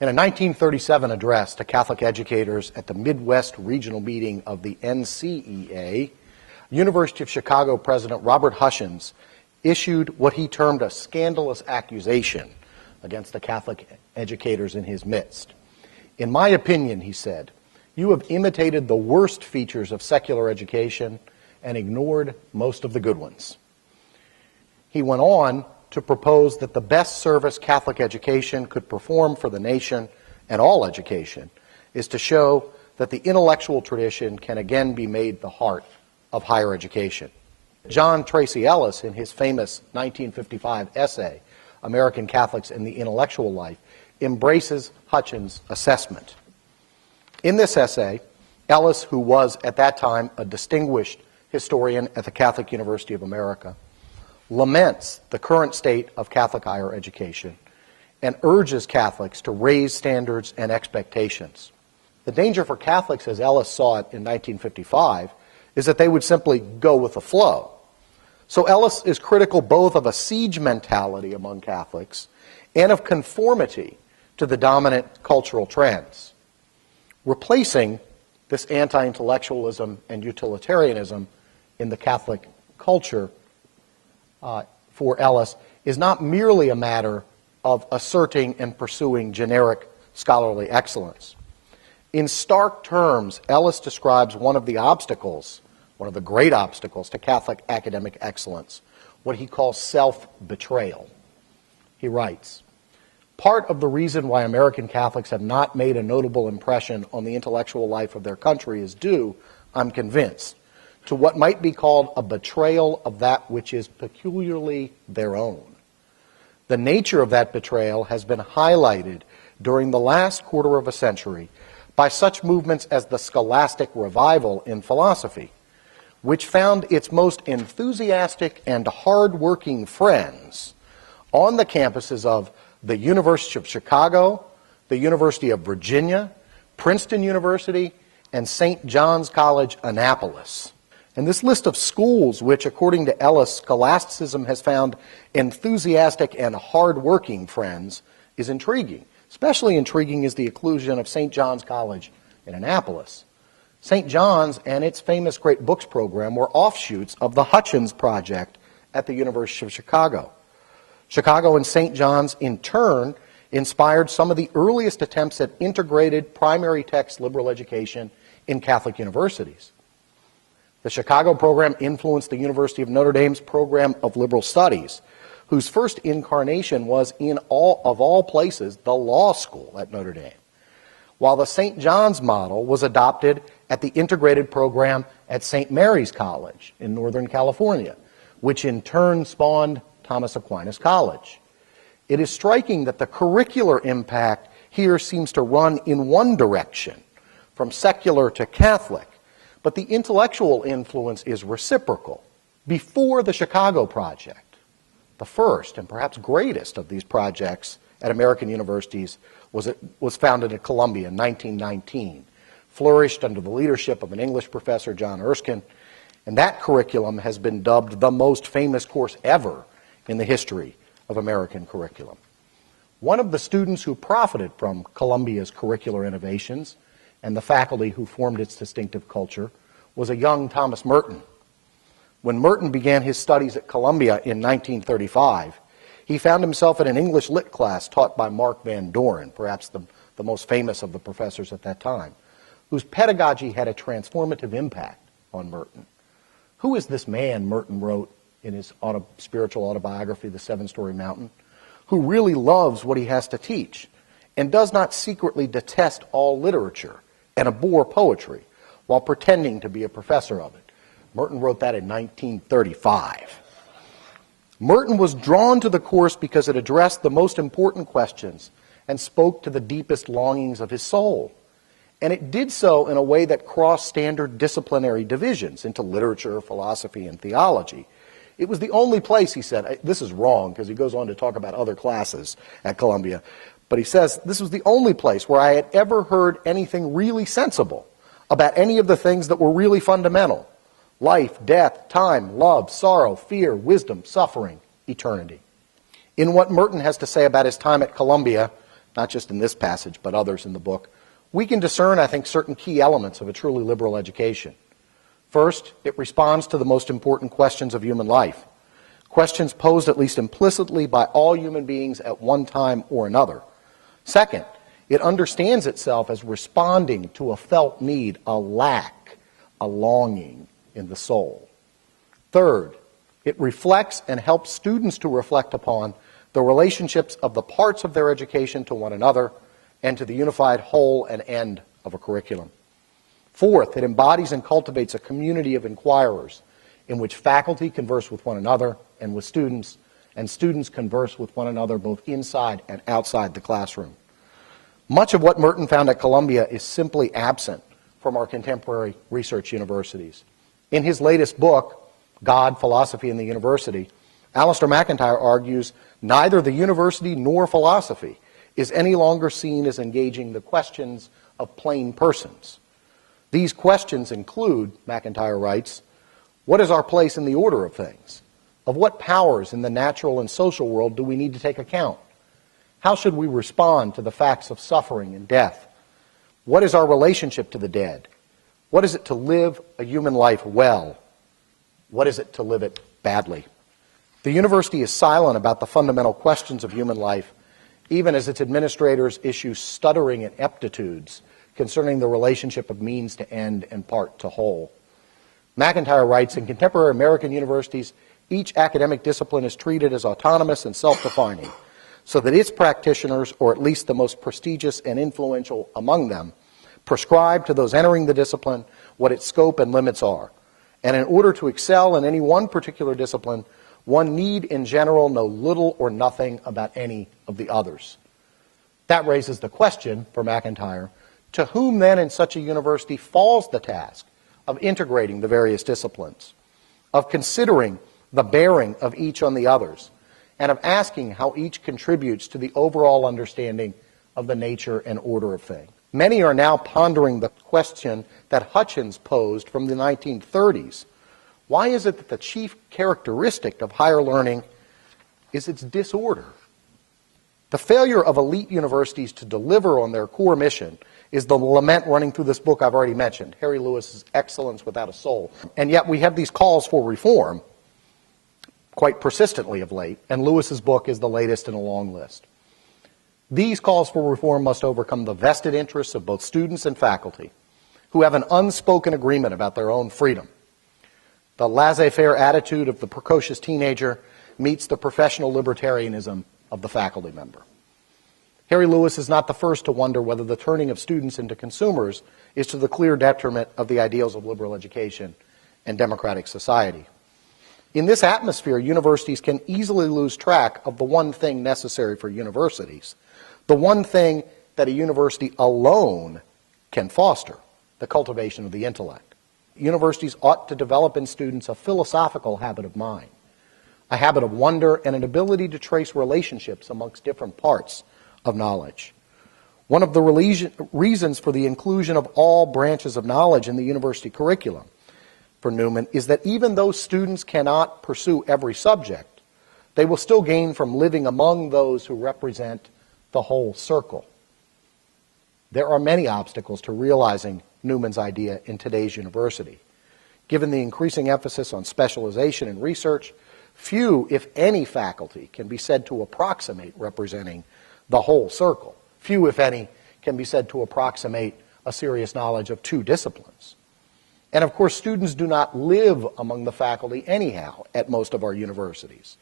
In a 1937 address to Catholic educators at the Midwest Regional Meeting of the NCEA, University of Chicago President Robert Hutchins issued what he termed a scandalous accusation against the Catholic educators in his midst. In my opinion, he said, you have imitated the worst features of secular education and ignored most of the good ones. He went on to propose that the best service Catholic education could perform for the nation and all education is to show that the intellectual tradition can again be made the heart of higher education. John Tracy Ellis, in his famous 1955 essay, American Catholics and the Intellectual Life, embraces Hutchins' assessment. In this essay, Ellis, who was at that time a distinguished historian at the Catholic University of America, laments the current state of Catholic higher education and urges Catholics to raise standards and expectations. The danger for Catholics, as Ellis saw it in 1955, is that they would simply go with the flow. So Ellis is critical both of a siege mentality among Catholics and of conformity to the dominant cultural trends. Replacing this anti-intellectualism and utilitarianism in the Catholic culture for Ellis is not merely a matter of asserting and pursuing generic scholarly excellence. In stark terms, Ellis describes one of the obstacles, one of the great obstacles to Catholic academic excellence, what he calls self-betrayal. He writes, part of the reason why American Catholics have not made a notable impression on the intellectual life of their country is due, I'm convinced, to what might be called a betrayal of that which is peculiarly their own. The nature of that betrayal has been highlighted during the last quarter of a century by such movements as the scholastic revival in philosophy, which found its most enthusiastic and hard-working friends on the campuses of the University of Chicago, the University of Virginia, Princeton University, and St. John's College, Annapolis. And this list of schools which, according to Ellis, scholasticism has found enthusiastic and hard-working friends is intriguing. Especially intriguing is the inclusion of St. John's College in Annapolis. St. John's and its famous Great Books program were offshoots of the Hutchins Project at the University of Chicago. Chicago and St. John's, in turn, inspired some of the earliest attempts at integrated primary text liberal education in Catholic universities. The Chicago program influenced the University of Notre Dame's program of liberal studies, whose first incarnation was, in all places, the law school at Notre Dame, while the St. John's model was adopted at the integrated program at St. Mary's College in Northern California, which in turn spawned Thomas Aquinas College. It is striking that the curricular impact here seems to run in one direction, from secular to Catholic, but the intellectual influence is reciprocal. Before the Chicago Project, the first and perhaps greatest of these projects at American universities was founded at Columbia in 1919, flourished under the leadership of an English professor, John Erskine, and that curriculum has been dubbed the most famous course ever in the history of American curriculum. One of the students who profited from Columbia's curricular innovations and the faculty who formed its distinctive culture was a young Thomas Merton. When Merton began his studies at Columbia in 1935, he found himself in an English lit class taught by Mark Van Doren, perhaps the most famous of the professors at that time, whose pedagogy had a transformative impact on Merton. Who is this man, Merton wrote in his spiritual autobiography, The Seven-Story Mountain, who really loves what he has to teach and does not secretly detest all literature and abhor poetry while pretending to be a professor of it? Merton wrote that in 1935. Merton was drawn to the course because it addressed the most important questions and spoke to the deepest longings of his soul. And it did so in a way that crossed standard disciplinary divisions into literature, philosophy, and theology. It was the only place, he said, this is wrong because he goes on to talk about other classes at Columbia, but he says, this was the only place where I had ever heard anything really sensible about any of the things that were really fundamental: life, death, time, love, sorrow, fear, wisdom, suffering, eternity. In what Merton has to say about his time at Columbia, not just in this passage, but others in the book, we can discern, I think, certain key elements of a truly liberal education. First, it responds to the most important questions of human life, questions posed at least implicitly by all human beings at one time or another. Second, it understands itself as responding to a felt need, a lack, a longing in the soul. Third, it reflects and helps students to reflect upon the relationships of the parts of their education to one another and to the unified whole and end of a curriculum. Fourth, it embodies and cultivates a community of inquirers in which faculty converse with one another and with students, and students converse with one another both inside and outside the classroom. Much of what Merton found at Columbia is simply absent from our contemporary research universities. In his latest book, God, Philosophy, and the University, Alistair McIntyre argues neither the university nor philosophy is any longer seen as engaging the questions of plain persons. These questions include, McIntyre writes, what is our place in the order of things? Of what powers in the natural and social world do we need to take account? How should we respond to the facts of suffering and death? What is our relationship to the dead? What is it to live a human life well? What is it to live it badly? The university is silent about the fundamental questions of human life, even as its administrators issue stuttering ineptitudes concerning the relationship of means to end and part to whole. McIntyre writes, in contemporary American universities, each academic discipline is treated as autonomous and self-defining, so that its practitioners, or at least the most prestigious and influential among them, prescribe to those entering the discipline what its scope and limits are. And in order to excel in any one particular discipline, one need in general know little or nothing about any of the others. That raises the question, for McIntyre, to whom then in such a university falls the task of integrating the various disciplines, of considering the bearing of each on the others, and of asking how each contributes to the overall understanding of the nature and order of things. Many are now pondering the question that Hutchins posed from the 1930s. Why is it that the chief characteristic of higher learning is its disorder? The failure of elite universities to deliver on their core mission is the lament running through this book I've already mentioned, Harry Lewis's Excellence Without a Soul. And yet we have these calls for reform quite persistently of late, and Lewis's book is the latest in a long list. These calls for reform must overcome the vested interests of both students and faculty, who have an unspoken agreement about their own freedom. The laissez-faire attitude of the precocious teenager meets the professional libertarianism of the faculty member. Harry Lewis is not the first to wonder whether the turning of students into consumers is to the clear detriment of the ideals of liberal education and democratic society. In this atmosphere, universities can easily lose track of the one thing necessary for universities, the one thing that a university alone can foster, the cultivation of the intellect. Universities ought to develop in students a philosophical habit of mind, a habit of wonder, and an ability to trace relationships amongst different parts of knowledge. One of the reasons for the inclusion of all branches of knowledge in the university curriculum for Newman is that even though students cannot pursue every subject, they will still gain from living among those who represent the whole circle. There are many obstacles to realizing Newman's idea in today's university. Given the increasing emphasis on specialization and research, few, if any, faculty can be said to approximate representing the whole circle. Few, if any, can be said to approximate a serious knowledge of two disciplines. And of course, students do not live among the faculty anyhow at most of our universities.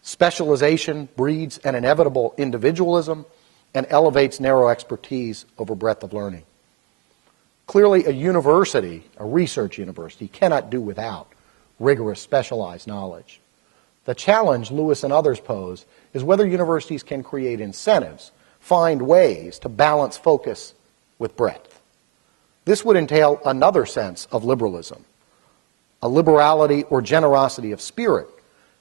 Specialization breeds an inevitable individualism and elevates narrow expertise over breadth of learning. Clearly, a university, a research university, cannot do without rigorous specialized knowledge. The challenge Lewis and others pose is whether universities can create incentives, find ways to balance focus with breadth. This would entail another sense of liberalism, a liberality or generosity of spirit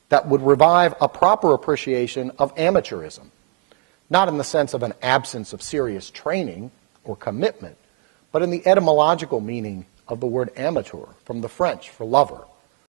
that would revive a proper appreciation of amateurism, not in the sense of an absence of serious training or commitment, but in the etymological meaning of the word amateur, from the French for lover,